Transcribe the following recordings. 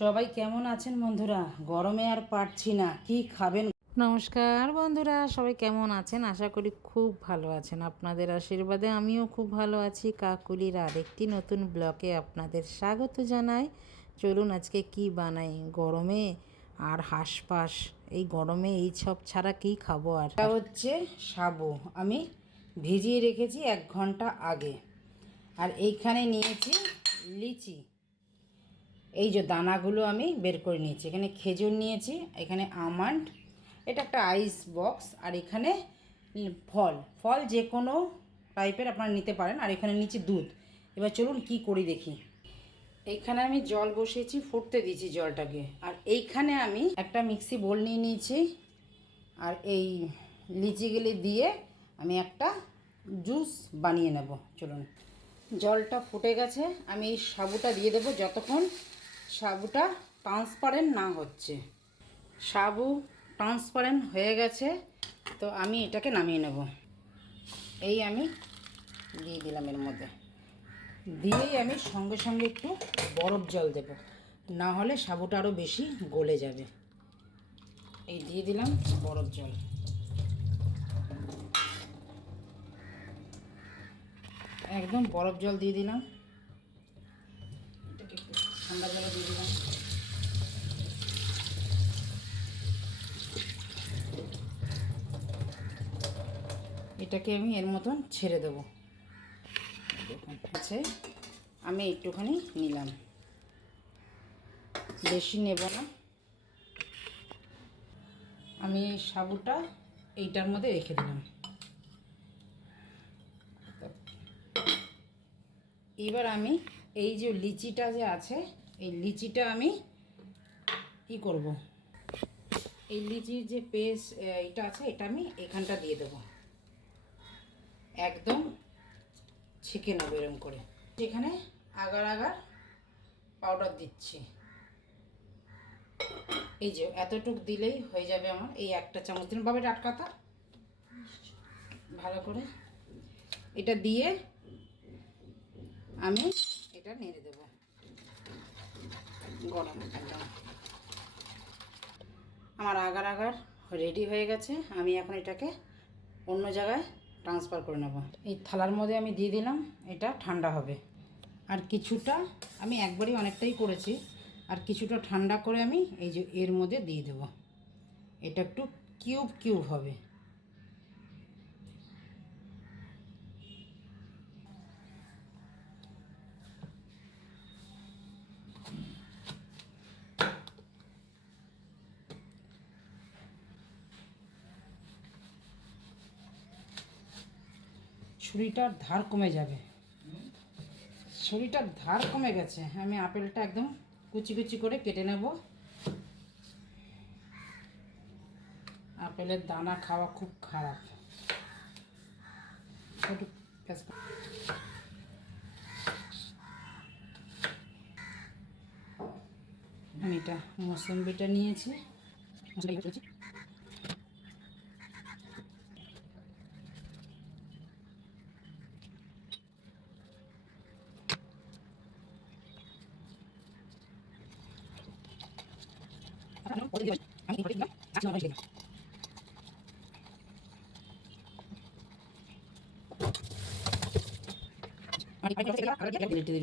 সবাই কেমন আছেন বন্ধুরা? গরমে আর পারছি না, কি খাবেন? নমস্কার বন্ধুরা, সবাই কেমন আছেন? আশা করি খুব ভালো আছেন। আপনাদের আশীর্বাদে আমিও খুব ভালো আছি। কাকুলির আরেকটি নতুন ব্লকে আপনাদের স্বাগত জানাই। চলুন আজকে কি বানাই গরমে আর হাঁসফাঁস। এই গরমে এই সব ছাড়া কি খাবো আর। এটা হচ্ছে সাবু, আমি ভিজিয়ে রেখেছি 1 ঘন্টা আগে। আর এইখানে নিয়েছি লিচি, এই যে দানাগুলো আমি বের করে নিয়েছি। এখানে খেজুর নিয়েছি, এখানে আমন্ড, এটা একটা আইস বক্স। আর এখানে ফল ফল যে কোনো টাইপের আপনারা নিতে পারেন। আর এখানে নিচে দুধ। এবার চলুন কি করি দেখি। এইখানে আমি জল বসিয়েছি, ফুটতে দিয়েছি জলটাকে। আর এইখানে আমি একটা মিক্সি বোল নিয়ে নিয়েছি। আর এই লিচিগুলি দিয়ে আমি একটা জুস বানিয়ে নেব। চলুন, জলটা ফুটে গেছে, আমি এই সাবুটা দিয়ে দেবো যতক্ষণ সাবুটা ট্রান্সপারেন্ট না হচ্ছে। সাবু ট্রান্সপারেন্ট হয়ে গেছে, তো আমি এটাকে নামিয়ে নেব। এই আমি দিয়ে দিলাম এর মধ্যে। দিয়েই আমি সঙ্গে সঙ্গে একটু বরফ জল দেব, না হলে সাবুটা আরও বেশি গলে যাবে। এই দিয়ে দিলাম বরফ জল। একদম বরফ জল দিয়ে দিলাম। এটাকে একটু ঠান্ডা জলে দিয়ে দিলাম। এটাকে আমি এর মতন ছেড়ে দেবো। দেখুন আছে, আমি একটুখানি নিলাম, বেশি নেব না। আমি এই সাবুটা এইটার মধ্যে রেখে দিলাম। এবার আমি এই যে লিচিটা যে আছে, এই লিচিটা আমি কি করব, এই লিচির যে এটা আছে, এটা আমি এখানটা দিয়ে দেবো। একদম ছেঁকে নেবো এরম করে। এখানে আগার আগার পাউডার দিচ্ছি। এই যে এতটুক দিলেই হয়ে যাবে আমার। এই একটা চামচ দিন ভাবে আটকাতা ভালো করে। এটা দিয়ে আমি এটা নেড়ে দেবো। গরম একদম আমার আগার আগার রেডি হয়ে গেছে। আমি এখন এটাকে অন্য জায়গায় ট্রান্সফার করে নেব। এই থালার মধ্যে আমি দিয়ে দিলাম, এটা ঠান্ডা হবে। আর কিছুটা আমি একবারই অনেকটাই করেছি, আর কিছুটা ঠান্ডা করে আমি এই যে এর মধ্যে দিয়ে দেব। এটা একটু কিউব কিউব হবে। ছুরিটার ধার কমে যাবে। ছুরিটার ধার কমে গেছে। আমি আপেলটা একদম কুচি কুচি করে কেটে নেব। আপেলের দানা খাওয়া খুব খারাপ। একটু আমি এটা মৌসুম্বিটা নিয়েছি,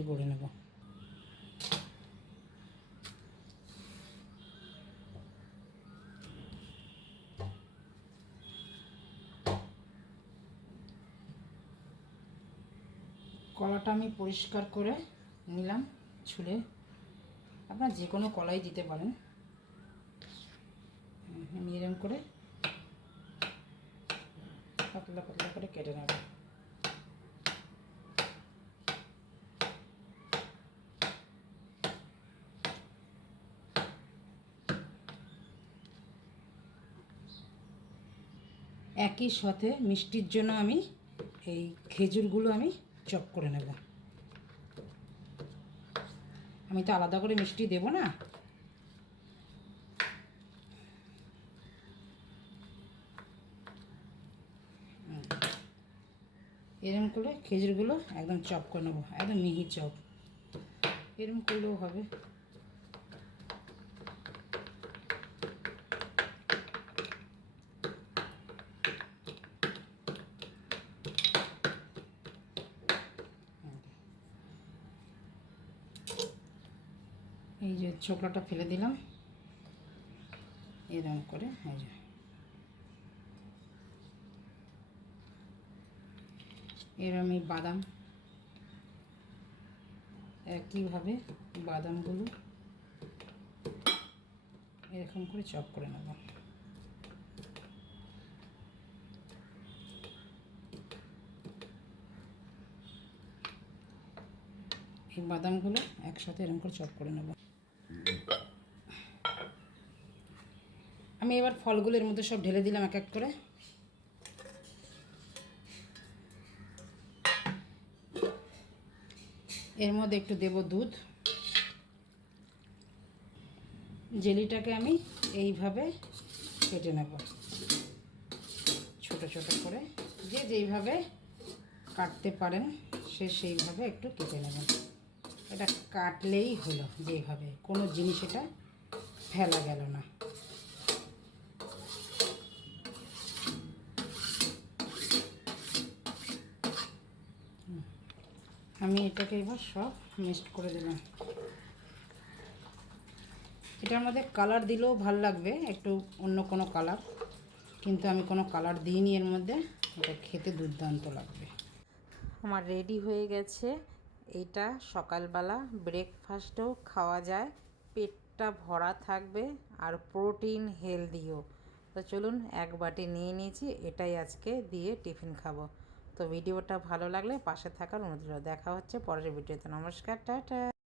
করে নেব। কলাটা আমি পরিষ্কার করে নিলাম ছুলে। আপনার যে কোনো কলাই দিতে পারেন। আমি এরকম করে পাতলা পাতলা করে কেটে নেব। একই সাথে মিষ্টির জন্য আমি এই খেজুরগুলো আমি চপ করে নেব। আমি তো আলাদা করে মিষ্টি দেব না। এরকম করে খেজুরগুলো একদম চপ করে নেবো, একদম মিহি চপ। এরকম করলেও হবে। এই যে ছোকলাটা ফেলে দিলাম এরকম করে। এই যে এরকম এই বাদাম একইভাবে বাদামগুলো এরকম করে চপ করে নেব। এই বাদামগুলো একসাথে এরকম করে চপ করে নেব। আমি এবার ফলগুলো এর মধ্যে সব ঢেলে দিলাম এক এক করে। এর মধ্যে একটু দেব দুধ। জেলিটাকে আমি এইভাবে কেটে নেব ছোট ছোট করে, যে যেইভাবে কাটতে পারেন সে সেইভাবে একটু কেটে নেবেন। এটা কাটলেই হলো, যেভাবে কোনো জিনিস এটা ফেলা গেল না। আমি এটাকে এবার সব মিক্সড করে দিলাম। এটার মধ্যে কালার দিলেও ভাল লাগবে, একটু অন্য কোনো কালার, কিন্তু আমি কোনো কালার দিইনি এর মধ্যে। এটা খেতে দুর্দান্ত লাগবে। আমার রেডি হয়ে গেছে। এটা সকালবেলা ব্রেকফাস্টেও খাওয়া যায়, পেটটা ভরা থাকবে আর প্রোটিন হেলদিও। তো চলুন, এক বাটি নিয়ে নিয়েছি, এটাই আজকে দিয়ে টিফিন খাবো। তো ভিডিওটা ভালো লাগলে পাশে থাকার অনুরোধ রইলো। দেখা হচ্ছে পরের ভিডিওতে। নমস্কার, টাটা।